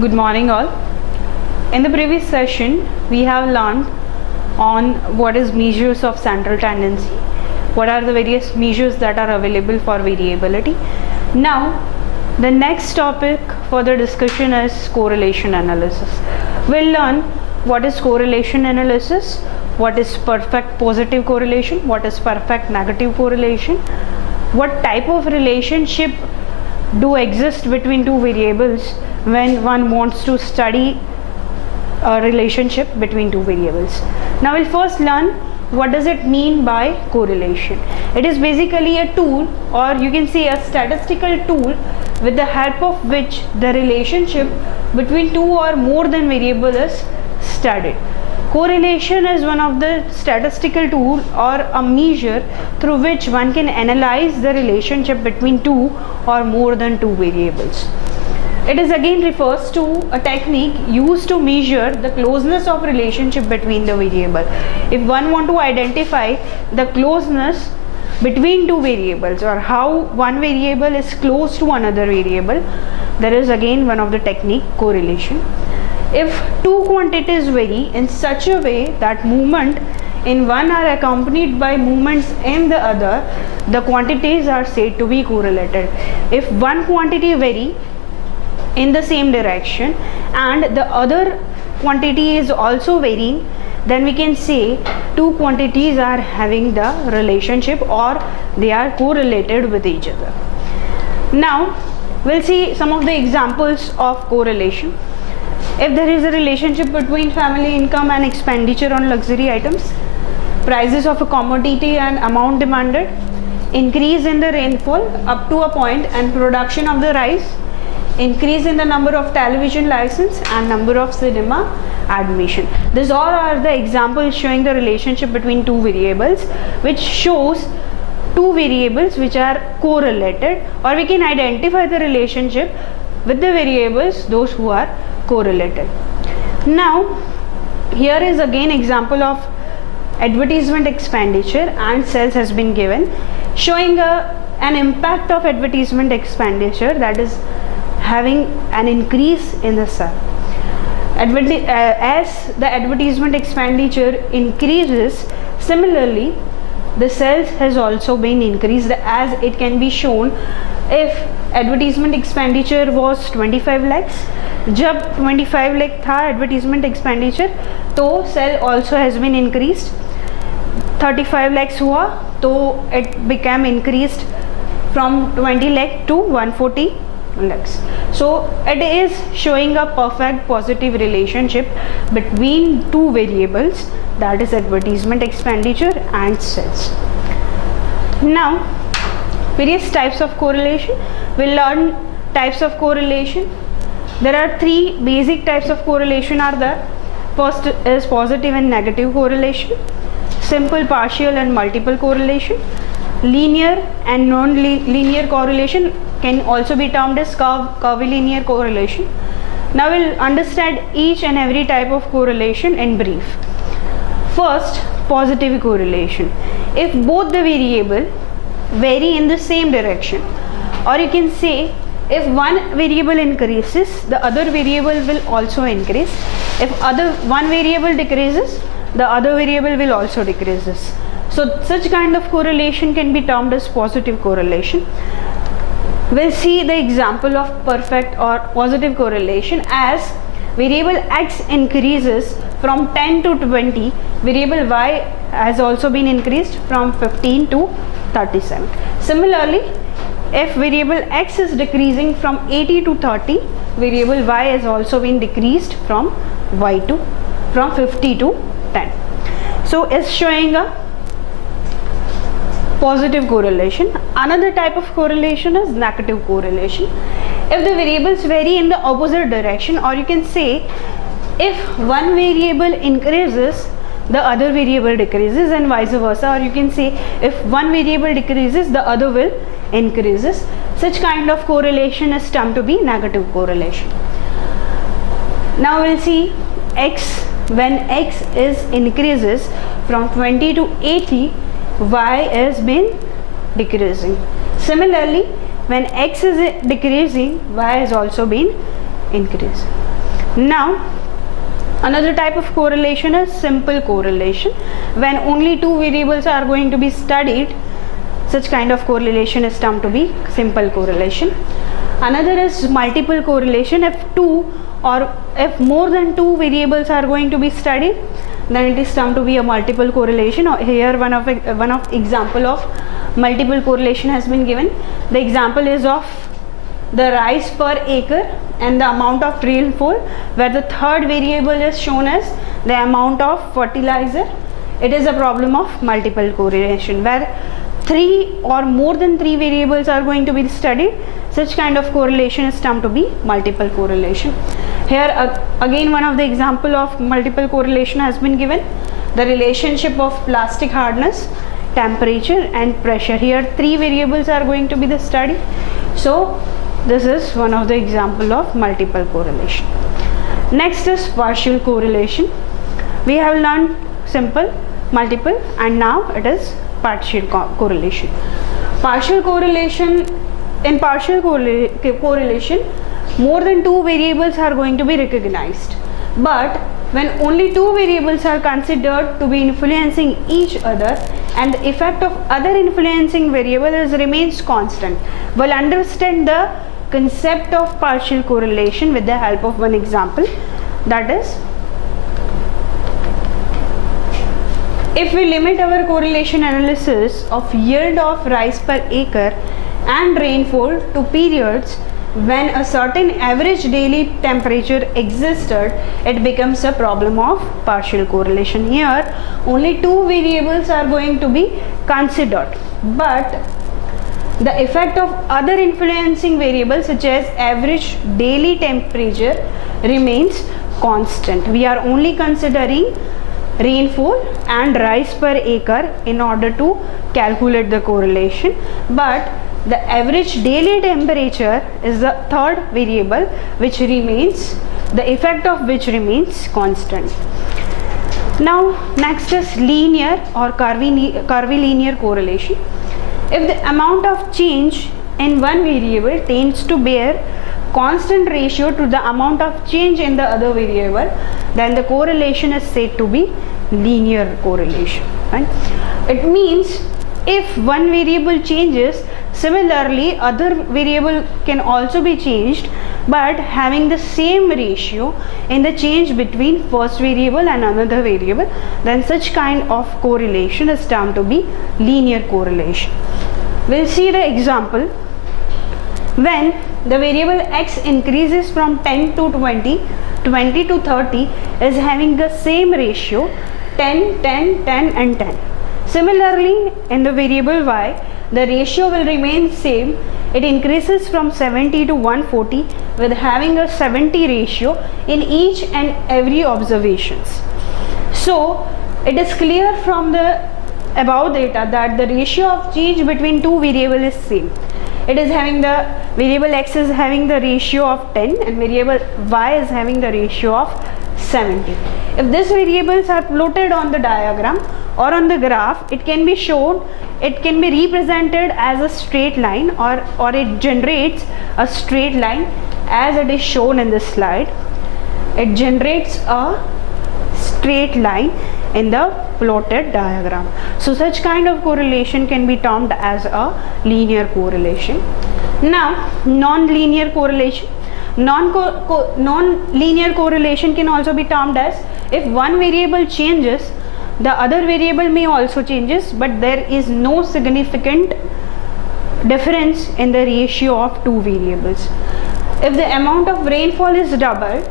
Good morning all. In the previous session we have learned on what is measures of central tendency, what are the various measures that are available for variability. Now the next topic for the discussion is correlation analysis. We'll learn what is correlation analysis, what is perfect positive correlation, what is perfect negative correlation, what type of relationship do exist between two variables when one wants to study a relationship between two variables. Now we'll first learn what does it mean by correlation. It is basically a tool, or you can say a statistical tool, with the help of which the relationship between two or more than variables is studied. Correlation is one of the statistical tool or a measure through which one can analyze the relationship between two or more than two variables. It is again refers to a technique used to measure the closeness of relationship between the variable. If one want to identify the closeness between two variables or how one variable is close to another variable, there is again one of the technique, correlation. If two quantities vary in such a way that movement in one are accompanied by movements in the other, the quantities are said to be correlated. If one quantity vary in the same direction and the other quantity is also varying, then we can say two quantities are having the relationship or they are correlated with each other. Now we'll see some of the examples of correlation. If there is a relationship between family income and expenditure on luxury items, prices of a commodity and amount demanded, increase in the rainfall up to a point and production of the rice, increase in the number of television license and number of cinema admission. These all are the examples showing the relationship between two variables, which shows two variables which are correlated, or we can identify the relationship with the variables those who are correlated. Now here is again example of advertisement expenditure and sales has been given, showing an impact of advertisement expenditure, that is having an increase in the sale. As the advertisement expenditure increases, similarly the sales has also been increased, as it can be shown. If advertisement expenditure was 25 lakhs, जब 25 लाख था advertisement expenditure तो sale also has been increased, 35 lakhs हुआ तो it became increased from 20 lakh to 140 lakhs. So it is showing a perfect positive relationship between two variables, that is advertisement expenditure and sales. Now various types of correlation, we'll learn types of correlation. There are three basic types of correlation are there. First is positive and negative correlation, simple partial and multiple correlation, linear and non-linear correlation can also be termed as curvilinear correlation. Now we'll understand each and every type of correlation in brief. First, positive correlation. If both the variable vary in the same direction, or you can say if one variable increases, the other variable will also increase. If one variable decreases, the other variable will also decreases. So such kind of correlation can be termed as positive correlation. We'll see the example of perfect or positive correlation. As variable x increases from 10 to 20, variable y has also been increased from 15 to 37. Similarly, if variable x is decreasing from 80 to 30, variable y has also been decreased from 50 to 10. So it's showing a positive correlation. Another type of correlation is negative correlation. If the variables vary in the opposite direction, or you can say if one variable increases, the other variable decreases, and vice versa, or you can say if one variable decreases, the other will increases. Such kind of correlation is termed to be negative correlation. Now we'll see x. When x is increases from 20 to 80, y has been decreasing. Similarly, when x is decreasing, y has also been increase. Now another type of correlation is simple correlation. When only two variables are going to be studied, such kind of correlation is termed to be simple correlation. Another is multiple correlation. If two or if more than two variables are going to be studied, then it is termed to be a multiple correlation. Here one of example of multiple correlation has been given. The example is of the rice per acre and the amount of rainfall, where the third variable is shown as the amount of fertilizer. It is a problem of multiple correlation, where three or more than three variables are going to be studied. Such kind of correlation is termed to be multiple correlation. Here again one of the example of multiple correlation has been given. The relationship of plastic hardness, temperature and pressure. Here three variables are going to be the study. So this is one of the example of multiple correlation. Next is partial correlation. We have learned simple, multiple, and now it is partial correlation. Partial correlation, in partial correlation, more than two variables are going to be recognized. But when only two variables are considered to be influencing each other and the effect of other influencing variables remains constant, we'll understand the concept of partial correlation with the help of one example. That is, if we limit our correlation analysis of yield of rice per acre and rainfall to periods when a certain average daily temperature existed, it becomes a problem of partial correlation. Here only two variables are going to be considered, but the effect of other influencing variables such as average daily temperature remains constant. We are only considering rainfall and rice per acre in order to calculate the correlation, but the average daily temperature is the third variable which remains, the effect of which remains constant. Now next is linear or curvilinear correlation. If the amount of change in one variable tends to bear constant ratio to the amount of change in the other variable, then the correlation is said to be linear correlation. Right? It means if one variable changes, similarly other variable can also be changed, but having the same ratio in the change between first variable and another variable, then such kind of correlation is termed to be linear correlation. We'll see the example. When the variable x increases from 10 to 20, 20 to 30 is having the same ratio 10, 10, 10 and 10. Similarly, in the variable y, the ratio will remain same. It increases from 70 to 140 with having a 70 ratio in each and every observations. So it is clear from the above data that the ratio of change between two variables is same. It is having the variable x is having the ratio of 10 and variable y is having the ratio of 70. If these variables are plotted on the diagram or on the graph, it can be shown, it can be represented as a straight line or it generates a straight line as it is shown in this slide. It generates a straight line in the plotted diagram. So such kind of correlation can be termed as a linear correlation. Now non-linear correlation. Non-linear correlation can also be termed as if one variable changes, the other variable may also changes, but there is no significant difference in the ratio of two variables. If the amount of rainfall is doubled,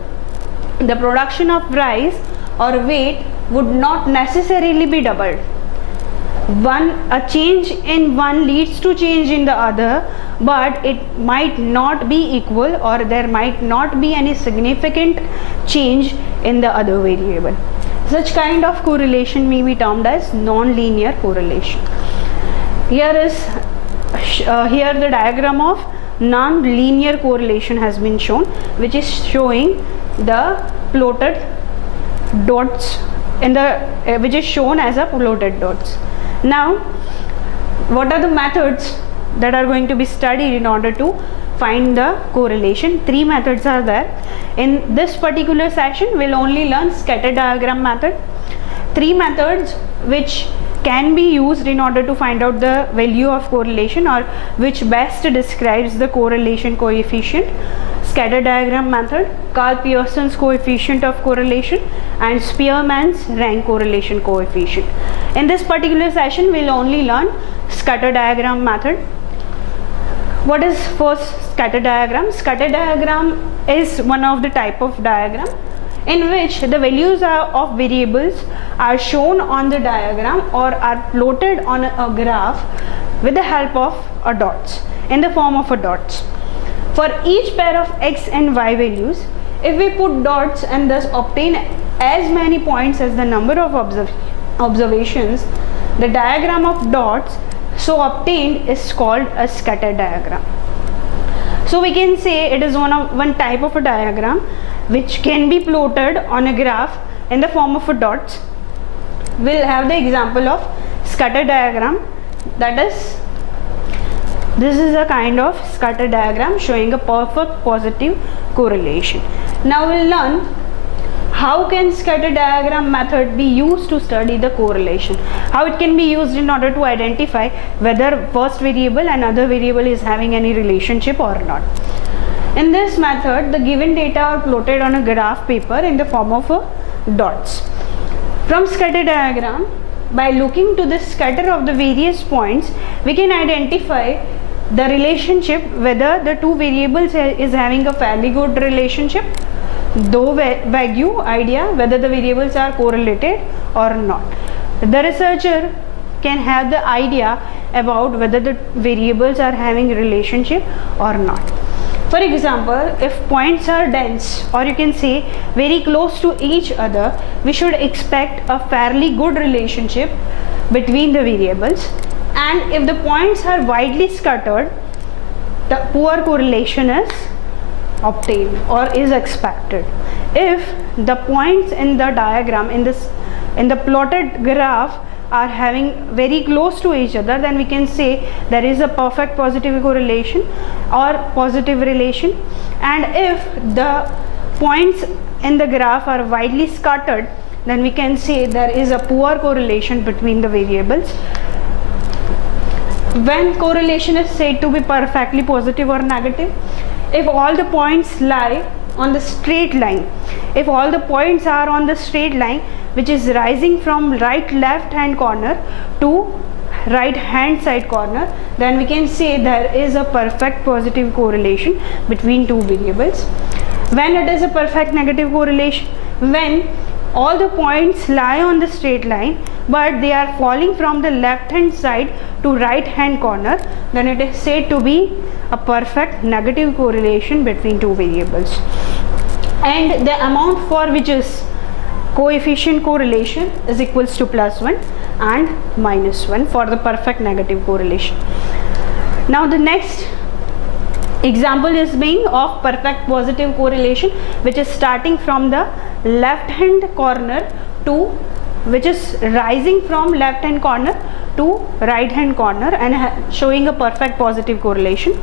the production of rice or wheat would not necessarily be doubled. A change in one leads to change in the other, but it might not be equal or there might not be any significant change in the other variable. Such kind of correlation may be termed as non-linear correlation. Here the diagram of non-linear correlation has been shown, which is showing the plotted dots in the which is shown as a plotted dots. Now what are the methods that are going to be studied in order to find the correlation. 3 methods are there. In this particular session, we'll only learn scatter diagram method. 3 methods which can be used in order to find out the value of correlation, or which best describes the correlation coefficient. Scatter diagram method, Karl Pearson's coefficient of correlation, and Spearman's rank correlation coefficient. In this particular session, we'll only learn scatter diagram method. What is first scatter diagram? Scatter diagram is one of the type of diagram in which the values of variables are shown on the diagram or are plotted on a graph with the help of a dots, in the form of a dots. For each pair of x and y values, if we put dots and thus obtain as many points as the number of observations, the diagram of dots so obtained is called a scatter diagram. So we can say it is one type of a diagram which can be plotted on a graph in the form of a dots. We'll have the example of scatter diagram, that is, this is a kind of scatter diagram showing a perfect positive correlation. Now we'll learn how can scatter diagram method be used to study the correlation, how it can be used in order to identify whether first variable and other variable is having any relationship or not. In this method, the given data are plotted on a graph paper in the form of dots. From scatter diagram, by looking to the scatter of the various points, we can identify the relationship, whether the two variables is having a fairly good relationship, though vague idea whether the variables are correlated or not. The researcher can have the idea about whether the variables are having a relationship or not. For example, if points are dense, or you can say very close to each other, we should expect a fairly good relationship between the variables. And if the points are widely scattered, the poor correlation is obtained or is expected. If the points in the diagram in the plotted graph are having very close to each other, then we can say there is a perfect positive correlation or positive relation. And if the points in the graph are widely scattered, then we can say there is a poor correlation between the variables. When correlation is said to be perfectly positive or negative, if all the points lie on the straight line, if all the points are on the straight line which is rising from left hand corner to right hand side corner, then we can say there is a perfect positive correlation between two variables. When it is a perfect negative correlation, when all the points lie on the straight line but they are falling from the left hand side to right hand corner, then it is said to be a perfect negative correlation between two variables. And the amount for which is coefficient correlation is equals to +1 and -1 for the perfect negative correlation. Now the next example is being of perfect positive correlation, which is starting from the left hand corner to, which is rising from left hand corner to right hand corner and showing a perfect positive correlation,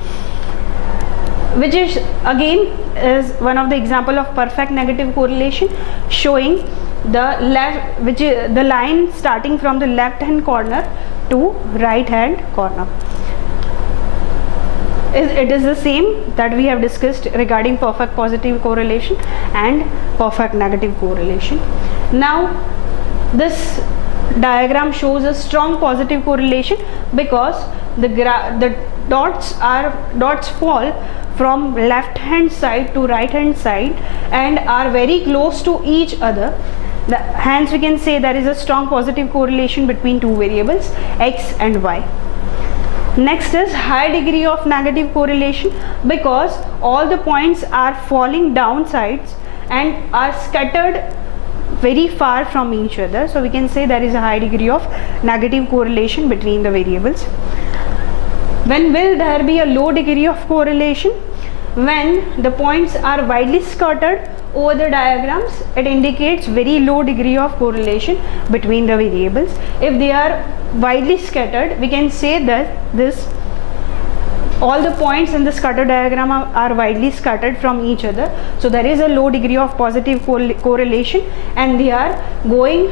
which is again is one of the example of perfect negative correlation, showing the line starting from the left hand corner to right hand corner. It is the same that we have discussed regarding perfect positive correlation and perfect negative correlation. Now this diagram shows a strong positive correlation because the dots fall from left hand side to right hand side and are very close to each other. Hence we can say there is a strong positive correlation between two variables x and y. Next is high degree of negative correlation because all the points are falling downsides and are scattered very far from each other. So we can say there is a high degree of negative correlation between the variables. When will there be a low degree of correlation? When the points are widely scattered over the diagrams, it indicates very low degree of correlation between the variables. If they are widely scattered, we can say that this all the points in the scatter diagram are widely scattered from each other, so there is a low degree of positive correlation, and they are going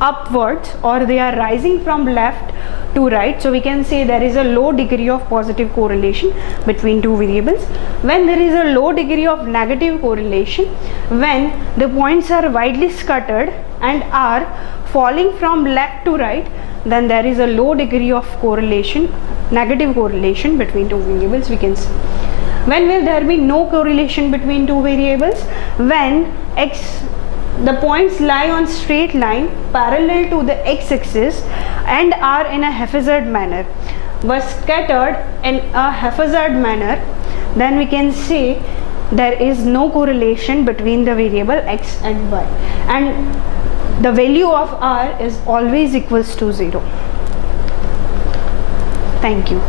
upwards or they are rising from left to right, so we can say there is a low degree of positive correlation between two variables. When there is a low degree of negative correlation, when the points are widely scattered and are falling from left to right, then there is a low degree of correlation, negative correlation between two variables, we can say. When will there be no correlation between two variables? When the points lie on straight line parallel to the x-axis and are in a haphazard manner, were scattered in a haphazard manner, then we can say there is no correlation between the variable x and y, and the value of r is always equals to 0. Thank you.